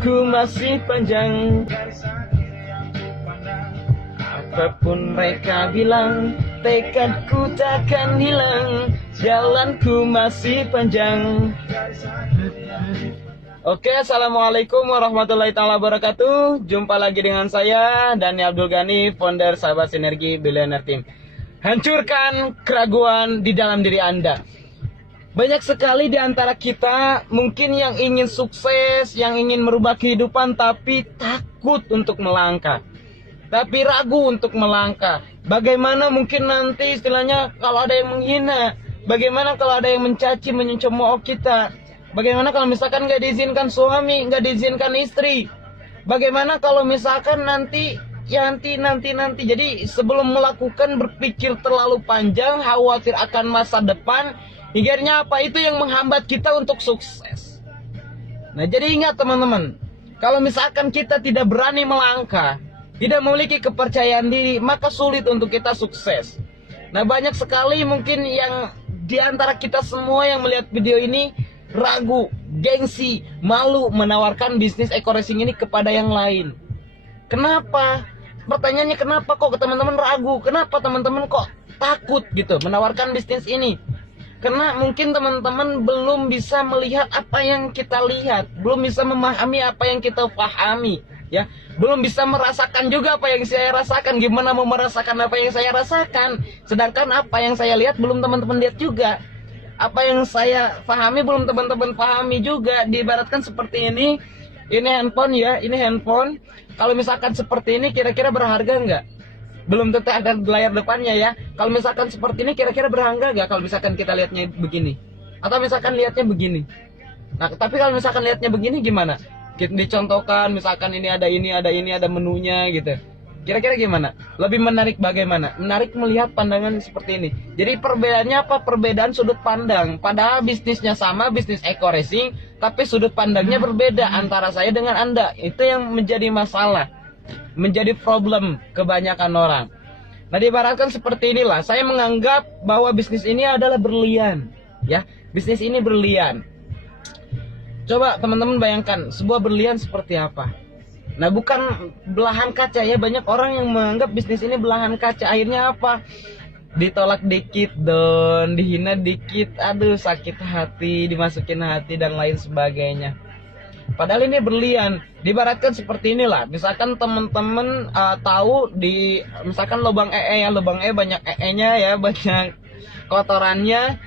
jalanku masih panjang. Apapun mereka bilang, tekadku takkan hilang. Jalanku masih panjang. Oke, assalamualaikum warahmatullahi taala wabarakatuh. Jumpa lagi dengan saya Dani Abdul Ghani, founder Sahabat Sinergi Billionaire Team. Hancurkan keraguan di dalam diri Anda. Banyak sekali di antara kita mungkin yang ingin sukses, yang ingin merubah kehidupan, tapi takut untuk melangkah, tapi ragu untuk melangkah. Bagaimana mungkin nanti istilahnya kalau ada yang menghina? Bagaimana kalau ada yang mencaci, mencemooh kita? Bagaimana kalau misalkan nggak diizinkan suami, nggak diizinkan istri? Bagaimana kalau misalkan nanti. Jadi sebelum melakukan berpikir terlalu panjang, khawatir akan masa depan. Akhirnya apa? Itu yang menghambat kita untuk sukses. Nah, jadi ingat teman-teman, kalau misalkan kita tidak berani melangkah, tidak memiliki kepercayaan diri, maka sulit untuk kita sukses. Nah, banyak sekali mungkin yang di antara kita semua yang melihat video ini ragu, gengsi, malu menawarkan bisnis eco-racing ini kepada yang lain. Kenapa? Pertanyaannya kenapa kok teman-teman ragu? Kenapa teman-teman kok takut gitu menawarkan bisnis ini? Karena mungkin teman-teman belum bisa melihat apa yang kita lihat, belum bisa memahami apa yang kita pahami, ya. Belum bisa merasakan juga apa yang saya rasakan. Gimana mau merasakan apa yang saya rasakan? Sedangkan apa yang saya lihat belum teman-teman lihat juga. Apa yang saya pahami belum teman-teman pahami juga. Diibaratkan seperti ini handphone ya, ini handphone. Kalau misalkan seperti ini kira-kira berharga nggak? Belum tentu ada layar depannya ya. Kalau misalkan seperti ini kira-kira berharga nggak kalau misalkan kita lihatnya begini? Atau misalkan lihatnya begini? Nah, tapi kalau misalkan lihatnya begini gimana? Kita dicontohkan misalkan ini, ada menunya gitu. Kira-kira gimana? Lebih menarik bagaimana? Menarik melihat pandangan seperti ini. Jadi perbedaannya apa? Perbedaan sudut pandang. Padahal bisnisnya sama, bisnis eco-racing, tapi sudut pandangnya berbeda antara saya dengan Anda. Itu yang menjadi masalah, menjadi problem kebanyakan orang. Nah, diibaratkan seperti inilah. Saya menganggap bahwa bisnis ini adalah berlian, ya. Bisnis ini berlian. Coba teman-teman bayangkan sebuah berlian seperti apa. Nah, bukan belahan kaca ya. Banyak orang yang menganggap bisnis ini belahan kaca. Akhirnya apa? Ditolak dikit don, dihina dikit, aduh sakit hati, dimasukin hati dan lain sebagainya. Padahal ini berlian. Diibaratkan seperti inilah. Misalkan teman-teman tahu di misalkan lubang ya, lubang banyak nya ya, banyak kotorannya.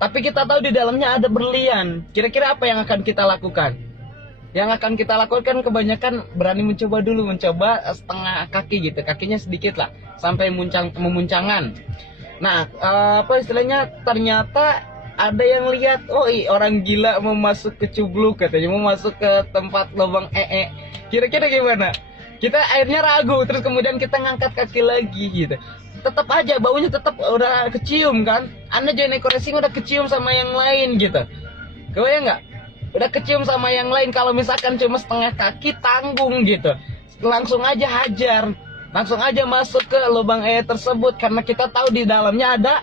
Tapi kita tahu di dalamnya ada berlian. Kira-kira apa yang akan kita lakukan? Yang akan kita lakukan kebanyakan berani mencoba dulu, mencoba setengah kaki gitu, kakinya sedikit lah, sampai memuncangan. Nah, apa istilahnya, ternyata ada yang lihat, oh orang gila mau masuk ke cubluk katanya, mau masuk ke tempat lubang Kira-kira gimana? Kita akhirnya ragu, terus kemudian kita ngangkat kaki lagi gitu. Tetap aja baunya tetap udah kecium kan? Anda join eco-racing udah kecium sama yang lain gitu. Kebayang nggak? Udah kecium sama yang lain. Kalau misalkan cuma setengah kaki, tanggung gitu, langsung aja hajar, langsung aja masuk ke lubang tersebut, karena kita tahu di dalamnya ada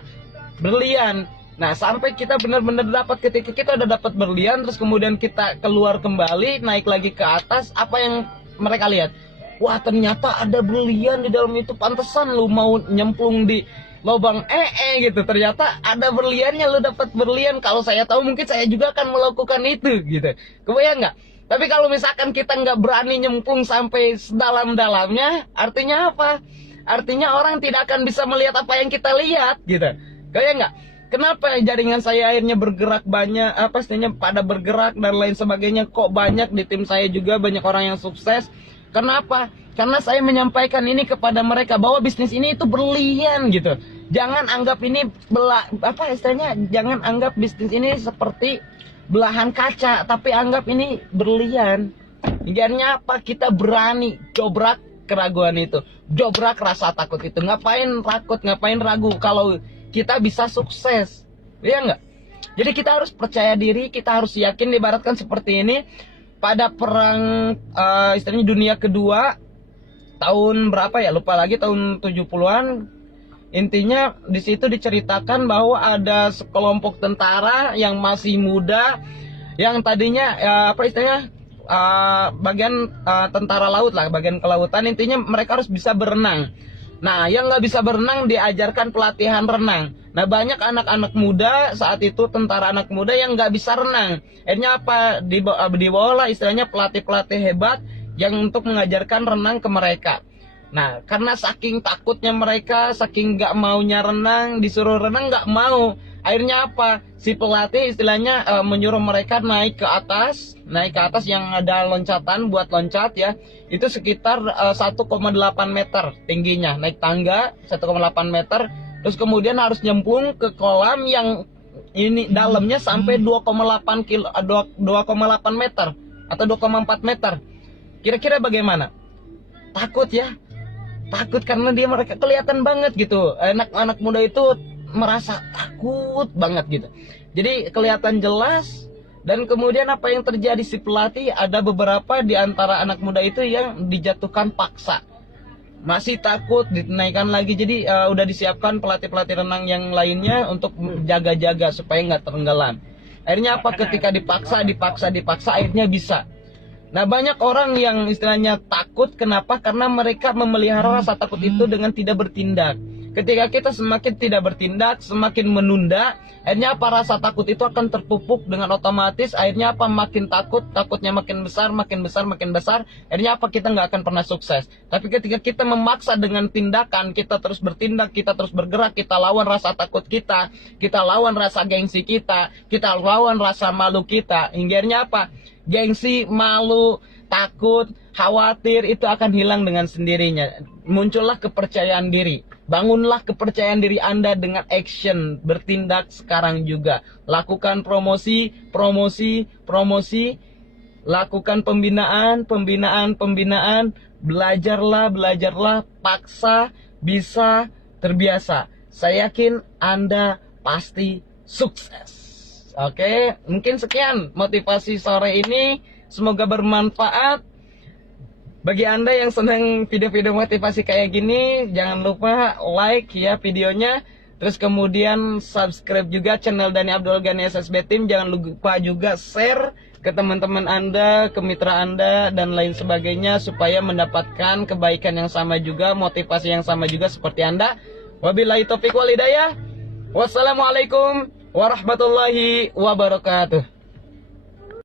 berlian. Nah, sampai kita benar-benar dapat, ketika kita udah dapat berlian, terus kemudian kita keluar kembali, naik lagi ke atas, apa yang mereka lihat? Wah, ternyata ada berlian di dalam itu, pantesan lu mau nyemplung di lubang gitu. Ternyata ada berliannya, lu dapat berlian. Kalau saya tahu mungkin saya juga akan melakukan itu gitu. Kebayang nggak? Tapi kalau misalkan kita nggak berani nyemplung sampai sedalam-dalamnya, artinya apa? Artinya orang tidak akan bisa melihat apa yang kita lihat gitu. Kebayang nggak? Kenapa jaringan saya akhirnya bergerak banyak, apa istilahnya, pada bergerak dan lain sebagainya. Kok banyak di tim saya juga banyak orang yang sukses. Kenapa? Karena saya menyampaikan ini kepada mereka bahwa bisnis ini itu berlian gitu. Jangan anggap ini jangan anggap bisnis ini seperti belahan kaca, tapi anggap ini berlian. Akhirnya apa? Kita berani dobrak keraguan itu, dobrak rasa takut itu. Ngapain takut, ngapain ragu kalau kita bisa sukses? Iya nggak? Jadi kita harus percaya diri, kita harus yakin. Diibaratkan seperti ini. Pada perang istilahnya dunia kedua tahun berapa ya, lupa lagi, tahun 70-an. Intinya di situ diceritakan bahwa ada sekelompok tentara yang masih muda, yang tadinya apa istilahnya tentara laut lah, bagian kelautan. Intinya mereka harus bisa berenang. Nah, yang nggak bisa berenang diajarkan pelatihan renang. Nah, banyak anak-anak muda saat itu, tentara anak muda yang nggak bisa renang. Akhirnya apa? Dibawalah istilahnya pelatih-pelatih hebat yang untuk mengajarkan renang ke mereka. Nah, karena saking takutnya mereka, saking nggak maunya renang, disuruh renang nggak mau. Akhirnya apa? Si pelatih istilahnya menyuruh mereka naik ke atas yang ada loncatan buat loncat ya. Itu sekitar 1,8 meter tingginya, naik tangga 1,8 meter. Terus kemudian harus nyemplung ke kolam yang ini dalamnya sampai 2,8 meter atau 2,4 meter. Kira-kira bagaimana? Takut ya? Takut karena mereka kelihatan banget gitu. Anak-anak muda itu merasa takut banget gitu. Jadi kelihatan jelas. Dan kemudian apa yang terjadi, si pelatih ada beberapa di antara anak muda itu yang dijatuhkan paksa. Masih takut, dinaikkan lagi. Jadi udah disiapkan pelatih-pelatih renang yang lainnya untuk jaga-jaga supaya nggak tenggelam. Akhirnya apa? Ketika dipaksa, akhirnya bisa. Nah, banyak orang yang istilahnya takut. Kenapa? Karena mereka memelihara rasa takut itu dengan tidak bertindak. Ketika kita semakin tidak bertindak, semakin menunda, akhirnya apa? Rasa takut itu akan terpupuk dengan otomatis. Akhirnya apa? Makin takut, takutnya makin besar, makin besar, makin besar. Akhirnya apa? Kita nggak akan pernah sukses. Tapi ketika kita memaksa dengan tindakan, kita terus bertindak, kita terus bergerak, kita lawan rasa takut kita lawan rasa gengsi kita lawan rasa malu kita. Hingga akhirnya apa? Gengsi, malu, takut, khawatir itu akan hilang dengan sendirinya. Muncullah kepercayaan diri. Bangunlah kepercayaan diri Anda dengan action, bertindak sekarang juga. Lakukan promosi. Lakukan pembinaan. Belajarlah, paksa, bisa, terbiasa. Saya yakin Anda pasti sukses. Oke, mungkin sekian motivasi sore ini. Semoga bermanfaat. Bagi Anda yang senang video-video motivasi kayak gini, jangan lupa like ya videonya. Terus kemudian subscribe juga channel Dani Abdul Ghani SSB Team. Jangan lupa juga share ke teman-teman Anda, ke mitra Anda, dan lain sebagainya. Supaya mendapatkan kebaikan yang sama juga, motivasi yang sama juga seperti Anda. Wabillahi taufiq wal hidayah. Wassalamualaikum warahmatullahi wabarakatuh.